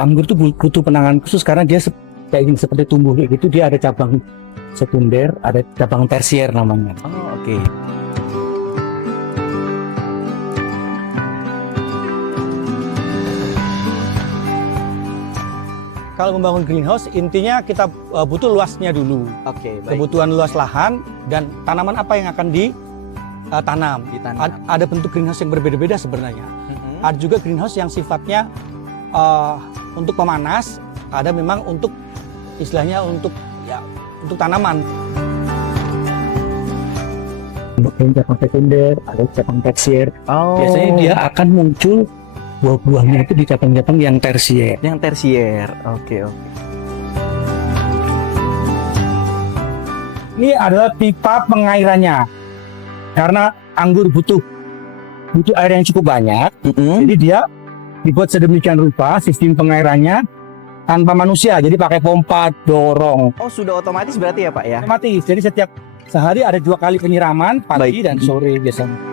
anggur itu butuh penanganan khusus karena dia kayak gini, seperti tumbuh kayak gitu, dia ada cabang sekunder, ada cabang tersier namanya. Oh, oke. Kalau membangun greenhouse, intinya kita butuh luasnya dulu. Oke, baik. Kebutuhan luas lahan dan tanaman apa yang akan ditanam. Ada bentuk greenhouse yang berbeda-beda sebenarnya. Ada juga greenhouse yang sifatnya untuk pemanas, ada memang untuk istilahnya untuk tanaman. Untuk cabang sekunder, ada cabang tersier. Oh. Biasanya dia akan muncul buah-buahnya itu di cabang-cabang yang tersier. Yang tersier. Oke, oke. Ini adalah pipa pengairannya. Karena anggur butuh air yang cukup banyak, jadi dia dibuat sedemikian rupa sistem pengairannya tanpa manusia. Jadi pakai pompa dorong. Oh, sudah otomatis berarti ya, Pak ya? Otomatis. Jadi setiap sehari ada 2 kali penyiraman, pagi dan sore biasanya.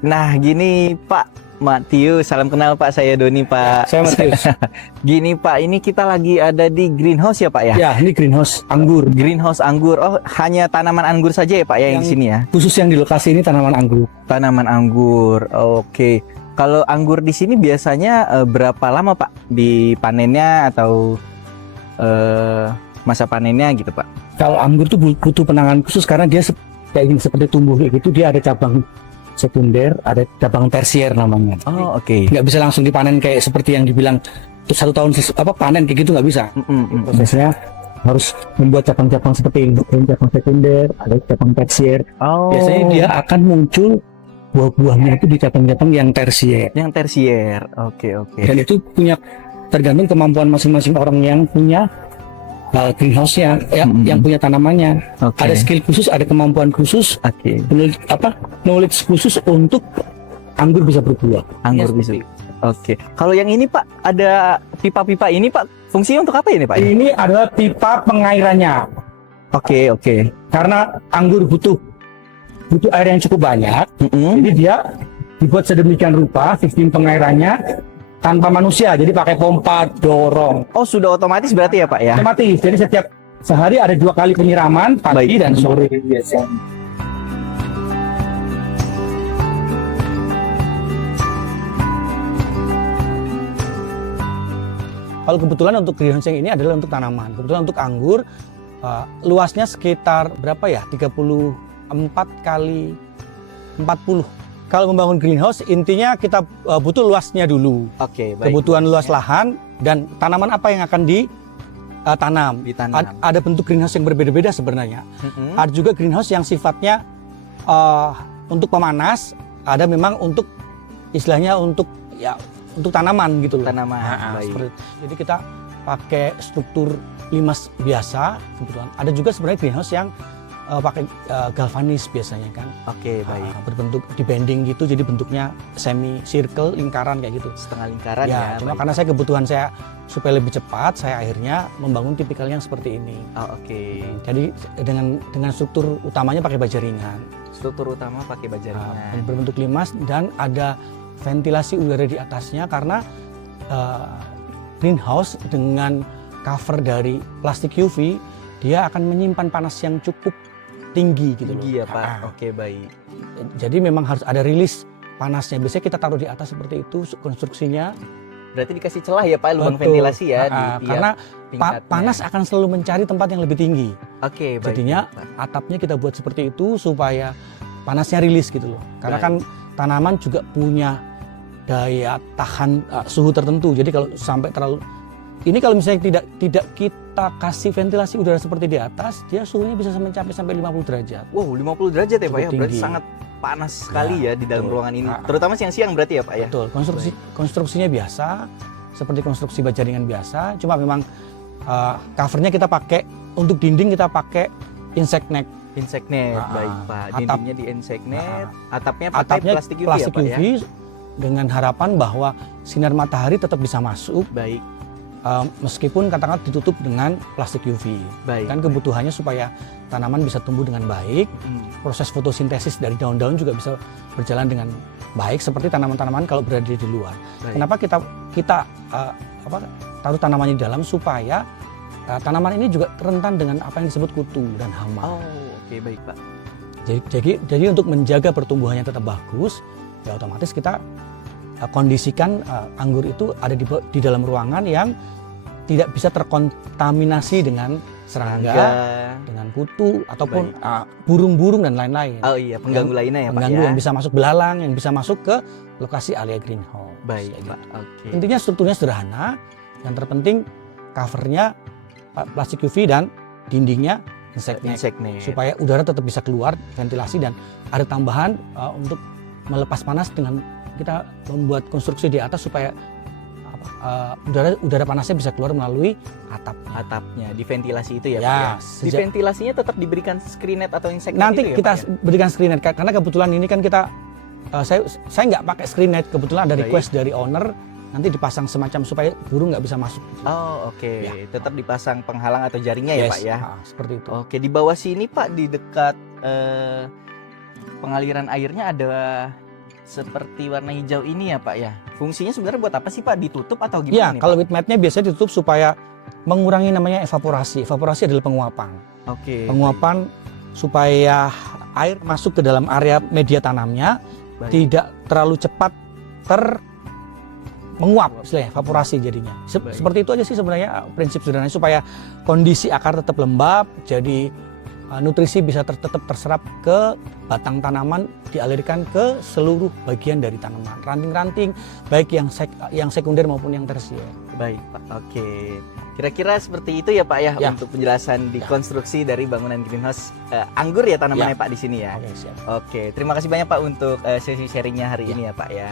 Nah, gini Pak Matius, salam kenal Pak, saya Doni Pak. Saya Matius. Gini Pak, ini kita lagi ada di greenhouse ya Pak ya? Ya, ini greenhouse anggur. Greenhouse anggur. Oh, hanya tanaman anggur saja ya Pak ya yang di sini ya? Khusus yang di lokasi ini tanaman anggur. Tanaman anggur, oke. Kalau anggur di sini biasanya berapa lama Pak dipanennya atau masa panennya gitu Pak? Kalau anggur itu butuh penanganan khusus karena dia kayak gini, seperti tumbuh kayak gitu, dia ada cabang sekunder, ada cabang tersier namanya. Oh, oke. Nggak bisa langsung dipanen kayak seperti yang dibilang terus 1 tahun panen kayak gitu, nggak bisa. Prosesnya harus membuat cabang-cabang seperti ini, cabang sekunder, ada cabang tersier. Oh. Biasanya dia akan muncul buah-buahnya itu di cabang-cabang yang tersier. Yang tersier, oke. Dan itu tergantung kemampuan masing-masing orang yang punya greenhouse-nya, yang punya tanamannya. Ada skill khusus, ada kemampuan khusus, knowledge khusus untuk anggur bisa berbuah. Anggur bisa. Oke. Kalau yang ini Pak, ada pipa-pipa ini Pak, fungsinya untuk apa ini Pak? Ini adalah pipa pengairannya. Oke. Karena anggur butuh air yang cukup banyak, jadi dia dibuat sedemikian rupa sistem pengairannya tanpa manusia, jadi pakai pompa dorong. Oh, sudah otomatis berarti ya Pak ya? Otomatis. Jadi setiap sehari ada 2 kali penyiraman, pagi dan sore biasanya. Kalau kebetulan untuk greenhouse yang ini adalah untuk tanaman. Kebetulan untuk anggur luasnya sekitar berapa ya? 34 kali 40. Kalau membangun greenhouse, intinya kita butuh luasnya dulu. Oke, baik. Kebutuhan luas lahan dan tanaman apa yang akan ditanam. Ada bentuk greenhouse yang berbeda-beda sebenarnya. Ada juga greenhouse yang sifatnya untuk pemanas, ada memang untuk istilahnya untuk tanaman gitu loh. Tanaman. Baik. Jadi kita pakai struktur limas biasa kebetulan. Ada juga sebenarnya greenhouse yang pakai galvanis biasanya kan. Oke, baik. Berbentuk di bending gitu, jadi bentuknya semi circle, lingkaran kayak gitu. Setengah lingkaran ya. Cuma karena kebutuhan saya supaya lebih cepat, saya akhirnya membangun tipikal yang seperti ini. Oh, oke. Jadi dengan struktur utamanya pakai baja ringan. Struktur utama pakai baja ringan. Berbentuk limas dan ada ventilasi udara di atasnya karena greenhouse dengan cover dari plastik UV, dia akan menyimpan panas yang cukup tinggi gitu loh. Ya Pak. Oke, baik. Jadi memang harus ada rilis panasnya. Biasanya kita taruh di atas seperti itu konstruksinya. Berarti dikasih celah ya Pak, lubang ventilasi ya. Karena panas akan selalu mencari tempat yang lebih tinggi. Oke, baik. Jadinya atapnya kita buat seperti itu supaya panasnya rilis gitu loh. Karena kan tanaman juga punya daya tahan suhu tertentu. Jadi kalau sampai terlalu kalau misalnya tidak kita kasih ventilasi udara seperti di atas, dia suhunya bisa mencapai sampai 50 derajat. Wow, 50 derajat ya Pak ya? Berarti tinggi. sangat panas sekali ya di dalam ruangan ini. Terutama siang-siang berarti ya Pak ya? Betul, konstruksinya biasa, seperti konstruksi baja ringan biasa, cuma memang covernya kita pakai, untuk dinding kita pakai insect net. Insect net, baik Pak. Dindingnya di insect net, atapnya pakai plastik UV ya Pak ya? dengan harapan bahwa sinar matahari tetap bisa masuk Baik. meskipun katakanlah ditutup dengan plastik UV. Baik. Kan kebutuhannya supaya tanaman bisa tumbuh dengan baik, proses fotosintesis dari daun-daun juga bisa berjalan dengan baik seperti tanaman-tanaman kalau berada di luar. Baik. Kenapa kita taruh tanamannya di dalam supaya tanaman ini juga rentan dengan apa yang disebut kutu dan hama. Oh, oke, baik, Pak. Jadi untuk menjaga pertumbuhannya tetap bagus, ya otomatis kita kondisikan anggur itu ada di dalam ruangan yang tidak bisa terkontaminasi dengan serangga, dengan kutu ataupun burung-burung dan lain-lain. Oh iya, pengganggu lainnya ya, Pak, Pengganggu ya. yang bisa masuk belalang, yang bisa masuk ke lokasi area greenhouse. Baik, Kayak Pak. gitu. Oke. Intinya strukturnya sederhana, yang terpenting covernya plastik UV dan dindingnya insect net, supaya udara tetap bisa keluar, ventilasi, dan ada tambahan untuk melepas panas dengan kita membuat konstruksi di atas supaya udara panasnya bisa keluar melalui atapnya, diventilasi itu ya, Ya, Pak, ya. Diventilasinya tetap diberikan screen net atau insect net nanti itu ya, kita Pak, ya? berikan screen net karena kebetulan ini kan kita saya nggak pakai screen net, kebetulan ada Baik. request dari owner nanti dipasang semacam supaya burung nggak bisa masuk. Oh, oke. Ya. Tetap dipasang penghalang atau jaringnya ya, Yes, Pak, ya. seperti itu. Oke, di bawah sini, Pak, di dekat pengaliran airnya ada seperti warna hijau ini ya, Pak, ya. Fungsinya sebenarnya buat apa sih, Pak? Ditutup atau Ya, gimana nih, kalau Pak? with mat-nya biasanya ditutup supaya mengurangi namanya evaporasi. Evaporasi adalah penguapan. Oke. Penguapan supaya air masuk ke dalam area media tanamnya Baik. tidak terlalu cepat menguap, istilahnya evaporasi jadinya. Baik. Seperti itu aja sih sebenarnya prinsip sederhananya supaya kondisi akar tetap lembab, jadi nutrisi bisa tetap terserap ke batang tanaman, dialirkan ke seluruh bagian dari tanaman, ranting-ranting baik yang sekunder maupun yang tersier. Baik, Pak. Oke. Kira-kira seperti itu ya, Pak, ya, Ya. untuk penjelasan di konstruksi dari bangunan greenhouse anggur ya tanamannya, Ya. Pak, di sini ya. Oke, siap. Oke, terima kasih banyak, Pak, untuk sesi sharingnya hari ini ya, Pak, ya.